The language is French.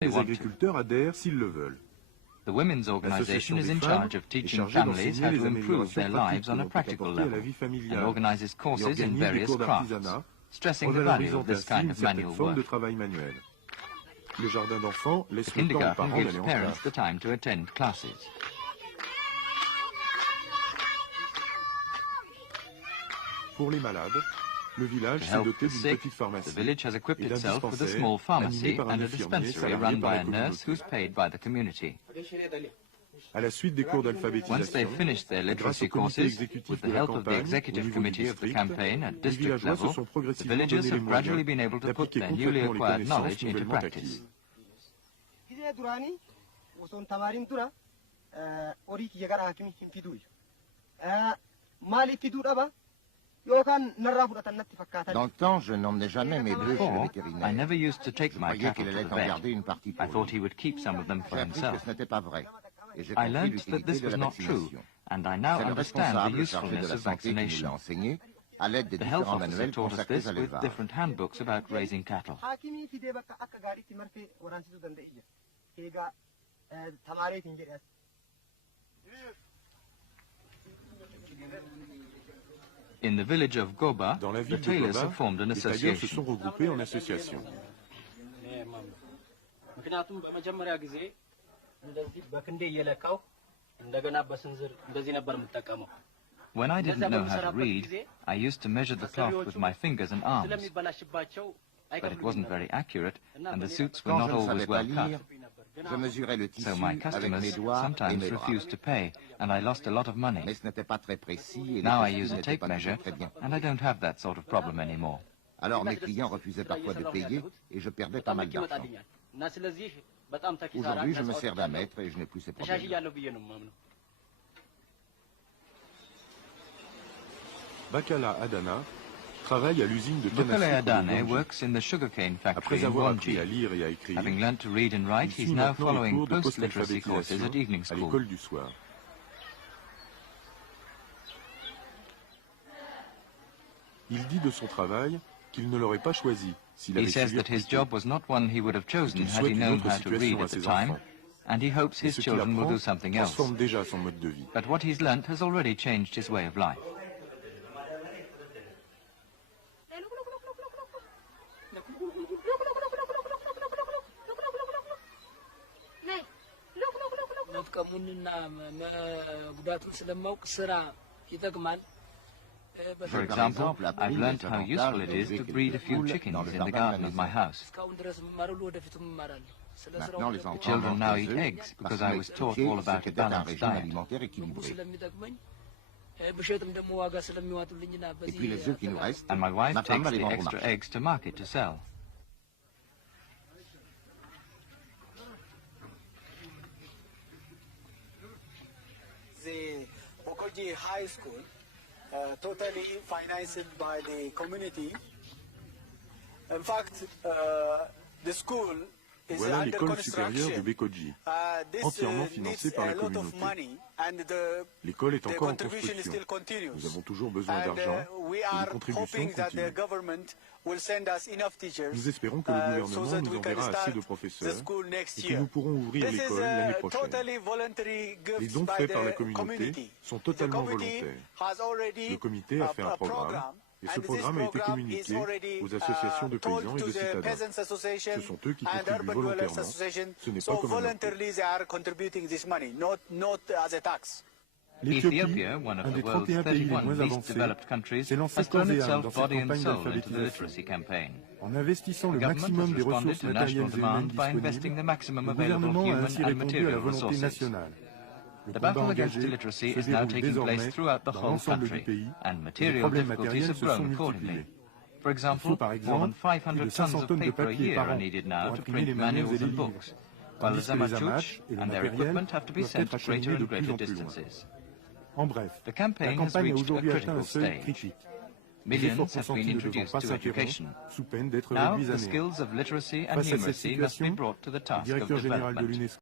Les agriculteurs adhèrent s'ils le veulent. The women's organization is in charge of teaching families how to improve their lives on a practical level and organizes courses in various crafts, stressing the value of this kind of manual work. Le jardin d'enfants laisse The le temps aux kindergarten parents gives d'aller en parents stage. the time to attend classes. Pour les malades, le village To s'est help doté the d'une sick, petite the pharmacie village has equipped et d'un itself with a dispensaire small animé pharmacy par un and a infirmier dispensary salarié run par by la a nurse communauté. who's paid by the community. À la suite des cours Once d'alphabétisation, they've finished their grâce au literacy comité courses, exécutif with de the la help of the campagne au executive niveau du committee of the district, campaign at les district villageois se level, sont the progressivement villagers donné les have gradually moyens been able to put d'appliquer their newly concrètement les acquired connaissances knowledge into nouvellement practice. acquises. Gisee duraanii osoon tamaariin tura horii kiyya gara hakimii hin fiduuyu. Maaliif fiduu dhaba? Yookaan narraa fudhatan natti fakkaatan. Dans le temps, je n'emmenais jamais mes bœufs chez le Before, I vétérinaire. never used to take Je my croyais cattle qu'il to allait the en vet. garder une partie I pour thought lui. he would keep some of them for J'ai appris que himself. ce n'était pas vrai. Et j'ai I compris learnt that this l'utilité de was la not true, vaccination. and I now C'est le understand the responsable chargé de usefulness la of santé qui nous vaccination. l'a enseigné à l'aide des The health différents officer manuels taught us consacrés this à with l'élevage. different handbooks about raising cattle. Hakimii fidee bakka akka gaariitti marfee waraansiisuu danda'iyya. Eegaa tamaareetiin jedhe as. In the village of Goba, Dans la the ville de tailors Goba, have formed an les tailleurs se sont association. regroupés en association. ምክንያቱም በመጀመሪያ ጊዜ እንደዚህ በክንዴ እየለካው እንደገና በስንዝር እንደዚህ ነበር የምጠቀመው። When I didn't know how to read, I used to measure the cloth with my fingers and arms, ስለሚበላሽባቸው but it wasn't very accurate, and the suits were Quand not je ne always savais pas well lire, cut. je mesurais le tissu So my avec customers mes doigts et sometimes mes bras. refused to pay, and I lost a lot of money. Mais ce n'était pas très précis et les Now I calculs use a n'étaient tape pas measure, toujours très bien. and I don't have that sort of problem anymore. Alors mes clients refusaient parfois de payer et je perdais pas mal d'argent. ይመጣልኛል እና ስለዚህ በጣም ተኪሳራ Aujourd'hui, je me sers d'un maître et je n'ai plus ces problèmes. ተሻሽያለሁ ብዬ ነው የማምነው። Bakala Adana travaille à l'usine de canne à Bukale sucre de Adane Gandji. works in the sugarcane factory Après in avoir appris à Gwanji. lire et à écrire, Having learnt to read and write, il he's suit now maintenant les following cours de post-literacy courses post-alphabétisation at evening à school. l'école du soir. Il dit de son travail qu'il ne l'aurait pas choisi s'il He avait says su that lire his plus tôt. job was not one he would have chosen had he known how to read at the time, and he hopes Et his ce qu'il children will apprend do something else. transforme déjà son mode de vie. But what he's learnt has already changed his way of life. መጥቀሙንና ጉዳቱን ስለማውቅ ስራ ይጠቅማል። For example, I've learnt how useful it is to breed a few chickens in the garden of my house. እስካሁን ድረስ እማራለሁ፣ ወደፊትም እማራለሁ። ስለ ስራው Maintenant, les The enfants children now mangent eat des œufs eggs parce because qu'on I m'a was taught expliqué all ce about a qu'était un balanced régime diet. alimentaire ምግቡ équilibré. ስለሚጠቅመኝ ብሸጥም ደግሞ ዋጋ ስለሚዋጡልኝና Et በዚህ puis les œufs qui nous restent, And my wife ma femme takes va les the vendre au extra marché. eggs to market to sell. The Bokoji High School, totally financed by the community. In fact, the school is Voilà under l'école supérieure de construction. Bekoji. This entièrement financée needs par la a lot of communauté. money, and L'école est the encore en contribution construction. still continues. Nous avons toujours besoin And d'argent we et are les contributions hoping that the continuent. government will send us enough teachers Nous espérons que le so gouvernement that nous we can enverra assez start de the professeurs school next et que year. nous pourrons ouvrir This is l'école l'année a prochaine. totally voluntary Les gift dons by faits par la the communauté community. sont The totalement community volontaires. has already Le comité a fait un programme et ce and this programme a été program communiqué is already, aux associations de told paysans et to de the citadins. Peasants Association Ce sont eux qui and contribuent Urban Dwellers volontairement. Association. Ce n'est So pas comme un impôt. voluntarily they are contributing this money, not as a tax. L'Éthiopie, Ethiopia, one of un the des world's 31 pays les 31 moins least avancés, developed countries, s'est lancé has corps thrown et âme dans itself cette body and campagne soul into the d'alphabétisation. literacy campaign. En investissant The le government maximum has des responded ressources to matérielles national et humaines demand by investing disponibles, the maximum le available gouvernement a human ainsi and répondu à la material volonté resources. nationale. Le The combat battle against engagé illiteracy se is now déroule taking place désormais throughout the dans whole l'ensemble du country, pays and et les material problèmes difficulties matériels have se sont grown multipliés. accordingly. For Il faut example, par more exemple than 500 plus de tons 500 of tonnes de paper a papier year par are an needed pour now to imprimer les print manuels et manuals les and livres, books, while the tandis que les Zamachuch Amaches et le and their matériel equipment have to be doivent sent être to greater acheminés de and plus greater en plus loin. distances. En bref, The la campaign has campagne a reached a aujourd'hui atteint un critical seuil stage. critique. Les Millions efforts have been consentis ne devront introduced pas to s'interrompre education. sous peine d'être Now, réduits à the néant. skills of literacy and Face à cette numeracy must be situation, brought to the le task of directeur général de development. l'UNESCO